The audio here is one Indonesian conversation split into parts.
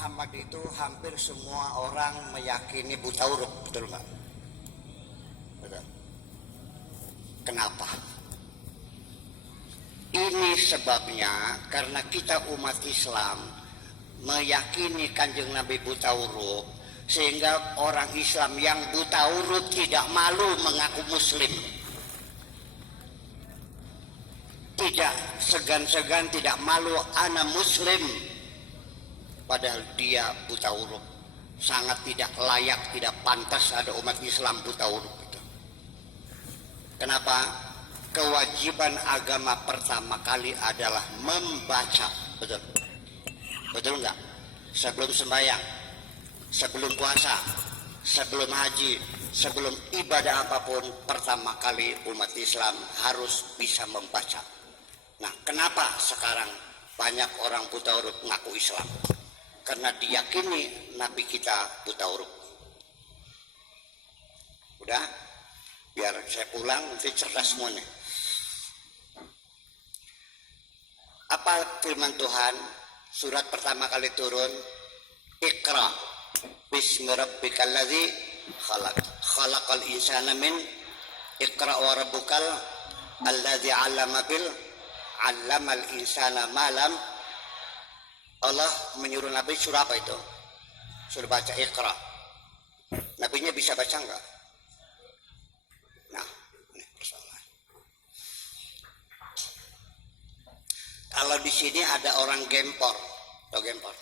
Muhammad itu hampir semua orang meyakini buta huruf, betul nggak? Betul. Kenapa? Ini sebabnya karena kita umat Islam meyakini Kanjeng Nabi buta huruf, sehingga orang Islam yang buta huruf tidak malu mengaku Muslim. Tidak segan-segan, tidak malu, ana Muslim. Padahal dia buta huruf. Sangat tidak layak, tidak pantas ada umat Islam buta huruf itu. Kenapa? Kewajiban agama pertama kali adalah membaca. Betul? Betul enggak? Sebelum sembahyang, sebelum puasa, sebelum haji, sebelum ibadah apapun, pertama kali umat Islam harus bisa membaca. Nah, kenapa sekarang banyak orang buta huruf ngaku Islam? Karena diyakini Nabi kita buta huruf. Udah, biar saya pulang nanti cerdas semuanya. Apa firman Tuhan? Surat pertama kali turun, Iqra bismi rabbikal ladzi khalaq. Khalaqal insana min Iqra wa rabbukal alladzi 'allama bil 'allamal insana ma lam. Allah menyuruh Nabi surah apa itu? Suruh baca Iqra. Nabinya bisa baca enggak? Nah, ini persoalan. Kalau di sini ada orang gempor, atau gempor?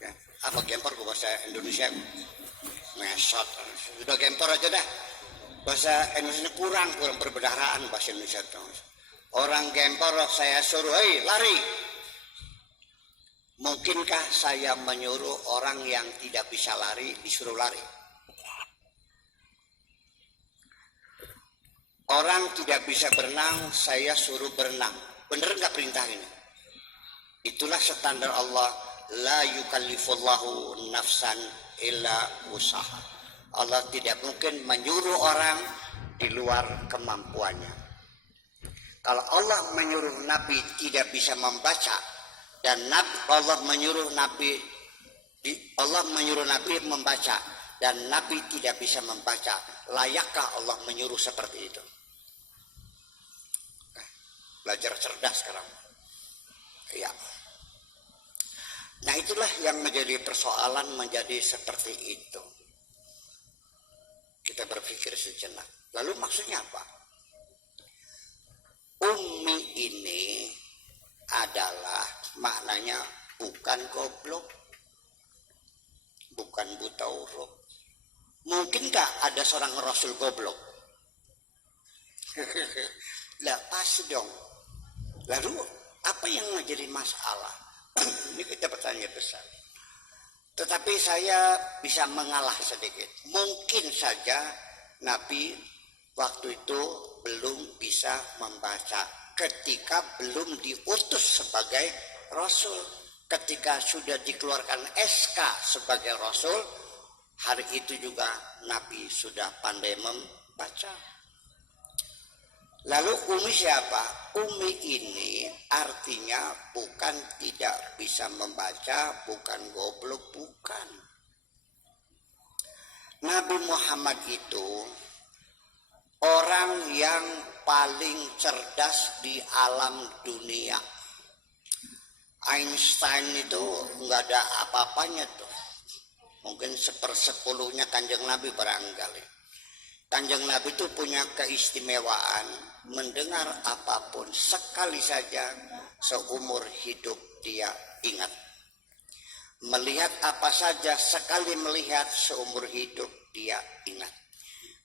Ya, apa gempor bahasa Indonesia? Mesot. Sudah gempor aja dah. Bahasa Indonesia kurang perbedaran bahasa Indonesia. Orang gempor saya suruh, hei lari. Mungkinkah saya menyuruh orang yang tidak bisa lari disuruh lari? Orang tidak bisa berenang, saya suruh berenang. Bener nggak perintah ini? Itulah standar Allah. La yukallifullahu nafsan illa usaha. Allah tidak mungkin menyuruh orang di luar kemampuannya. Kalau Allah menyuruh Nabi tidak bisa membaca, dan Allah menyuruh Nabi membaca, dan Nabi tidak bisa membaca, layakkah Allah menyuruh seperti itu? Belajar cerdas sekarang. Ya. Nah, itulah yang menjadi persoalan, menjadi seperti itu. Kita berpikir sejenak. Lalu maksudnya apa? Ummi ini adalah maknanya bukan goblok, bukan buta huruf. Mungkinkah ada seorang Rasul goblok? Lah pasti dong. Lalu apa yang menjadi masalah? Ini kita pertanyaan besar. Tetapi saya bisa mengalah sedikit. Mungkin saja Nabi waktu itu belum bisa membaca ketika belum diutus sebagai Rasul. Ketika sudah dikeluarkan SK sebagai Rasul, hari itu juga Nabi sudah pandai membaca. Lalu Umi siapa? Umi ini artinya bukan tidak bisa membaca, bukan goblok, bukan. Nabi Muhammad itu orang yang paling cerdas di alam dunia. Einstein itu nggak ada apa-apanya tuh. Mungkin 1/10 Kanjeng Nabi barangkali. Kanjeng Nabi itu punya keistimewaan mendengar apapun sekali saja seumur hidup dia ingat. Melihat apa saja sekali melihat seumur hidup dia ingat.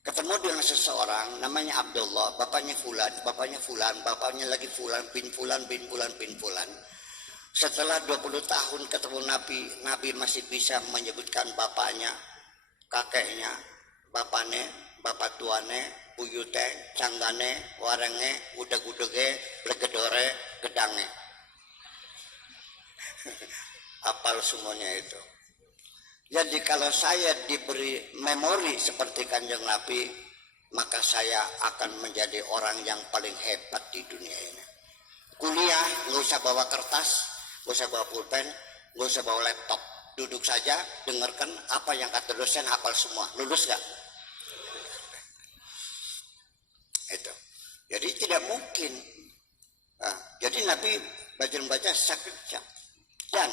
Ketemu dengan seseorang namanya Abdullah, bapaknya Fulan, bapaknya lagi Fulan, bin Fulan, bin Fulan, bin Fulan. Setelah 20 tahun ketemu Nabi, Nabi masih bisa menyebutkan bapaknya, kakeknya, bapaknya, bapak tuane, buyute, canggane, warenge, udag-udege, bregedore, gedange. Hafal semuanya itu. Jadi kalau saya diberi memori seperti Kanjeng Nabi, maka saya akan menjadi orang yang paling hebat di dunia ini. Kuliah nggak usah bawa kertas, nggak usah bawa pulpen, Nggak usah bawa laptop, duduk saja, dengarkan apa yang kata dosen, hafal semua. Lulus nggak? Itu. Jadi tidak mungkin. Nah, jadi Nabi baca sakit. Dan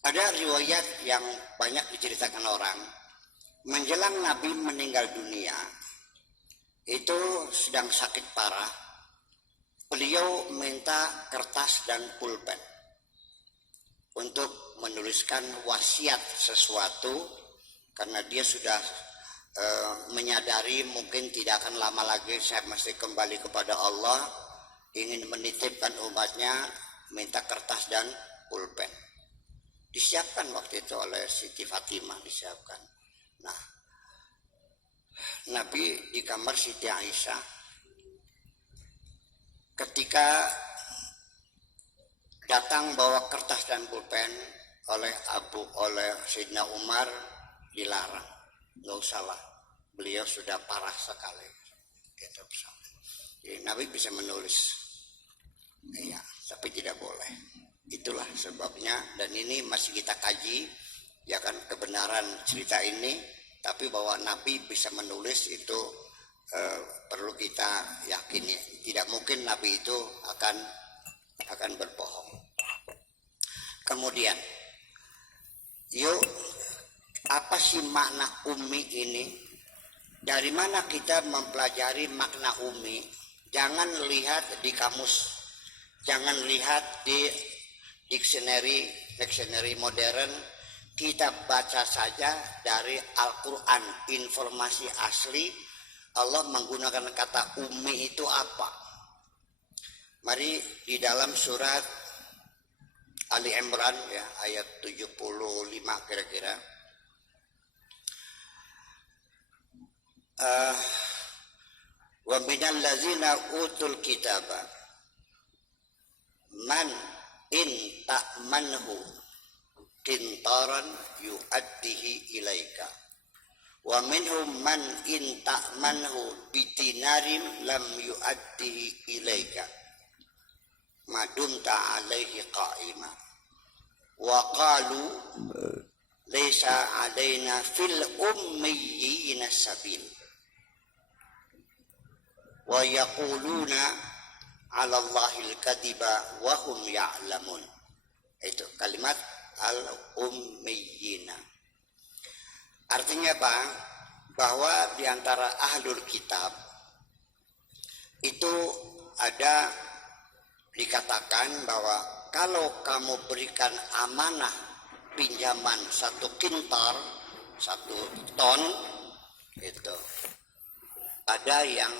ada riwayat yang banyak diceritakan orang, menjelang Nabi meninggal dunia, itu sedang sakit parah, beliau minta kertas dan pulpen untuk menuliskan wasiat sesuatu, karena dia sudah menyadari mungkin tidak akan lama lagi saya mesti kembali kepada Allah, ingin menitipkan umatnya, minta kertas dan pulpen. Disiapkan waktu itu oleh Siti Fatimah, disiapkan. Nah, Nabi di kamar Siti Aisyah, ketika datang bawa kertas dan pulpen oleh Sayyidina Umar, dilarang. Nggak usah lah, beliau sudah parah sekali. Jadi Nabi bisa menulis, iya, tapi tidak boleh. Itulah sebabnya, dan ini masih kita kaji, ya kan, kebenaran cerita ini. Tapi bahwa Nabi bisa menulis itu perlu kita yakini. Tidak mungkin Nabi itu akan berbohong. Kemudian, yuk, apa sih makna ummi ini? Dari mana kita mempelajari makna ummi? Jangan lihat di kamus, jangan lihat di dictionary modern. Kita baca saja dari Al-Quran, informasi asli. Allah menggunakan kata ummi itu apa? Mari di dalam surat Ali Imran, ya, ayat 75 kira-kira. Wa minal ladzina utul kitaba man in ta'manhu qintaran yu'addihi ilaika wa minhum man in ta'manhu bitinarin lam yu'addihi ilaika madumta alaihi qa'ima wa qalu laysa alaina fil ummiyina sabil wa yaquluna 'ala Allahil kadiba wa hum ya'lamun. Itu kalimat al-ummiyina. Artinya apa? Bahwa di antara ahlul kitab itu ada dikatakan bahwa kalau kamu berikan amanah pinjaman 1 kintar, 1 ton, itu ada yang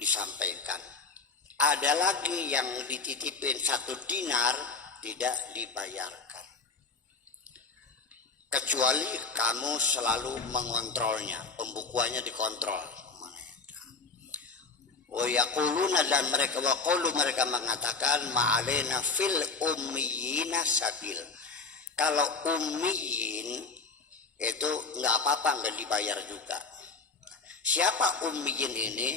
disampaikan. Ada lagi yang dititipin 1 dinar tidak dibayarkan. Kecuali kamu selalu mengontrolnya, pembukuannya dikontrol. Wa yaquluna, dan mereka mereka mengatakan ma'alaina fil ummiyina sabil. Kalau ummiyin itu enggak apa-apa, enggak dibayar juga. Siapa ummiyin ini?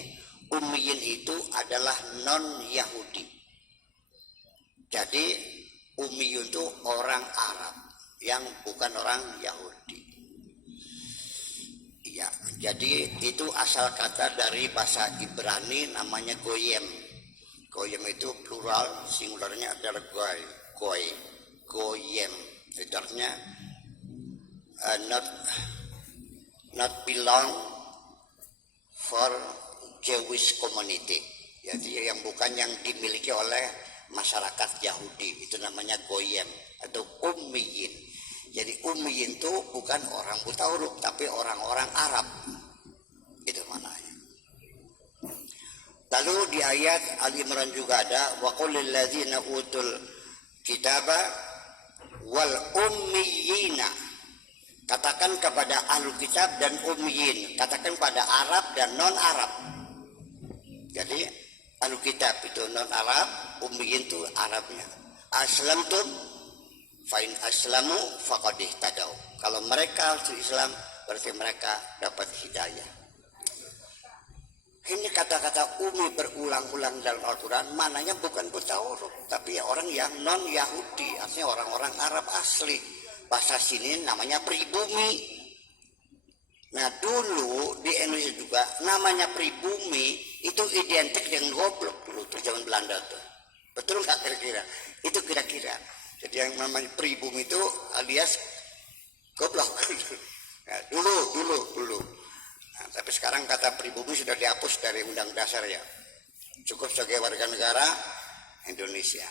Ummiyin itu adalah non-Yahudi. Jadi ummiyun itu orang Arab yang bukan orang Yahudi. Ya, jadi itu asal kata dari bahasa Ibrani, namanya goyem. Goyem itu plural, singularnya adalah goyem. Itu artinya not belong for Jewish community. Jadi yang bukan yang dimiliki oleh masyarakat Yahudi, itu namanya goyem atau ummiyin. Jadi ummiyin itu bukan orang buta huruf, tapi orang-orang Arab. Itu mananya. Lalu di ayat Ali Imran juga ada wa qul lil ladzina utul kitaba wal ummiyina. Katakan kepada ahlul kitab dan ummiyin, katakan pada Arab dan non-Arab. Jadi ahlul kitab itu non-Arab, ummiyin itu Arabnya. Aslamtum fa'in aslamu faqad ihtadaw. Kalau mereka Islam berarti mereka dapat hidayah. Ini kata-kata umi berulang-ulang dalam Al-Quran, mananya bukan buta huruf, tapi orang yang non-Yahudi, artinya orang-orang Arab asli. Bahasa sini namanya pribumi. Nah dulu di Indonesia juga namanya pribumi itu identik dengan goblok dulu tuh zaman Belanda tuh. Betul nggak kira-kira? Itu kira-kira. Jadi yang namanya pribumi itu alias goblok. Nah, dulu. Nah, tapi sekarang kata pribumi sudah dihapus dari Undang Dasar ya. Cukup sebagai warga negara Indonesia.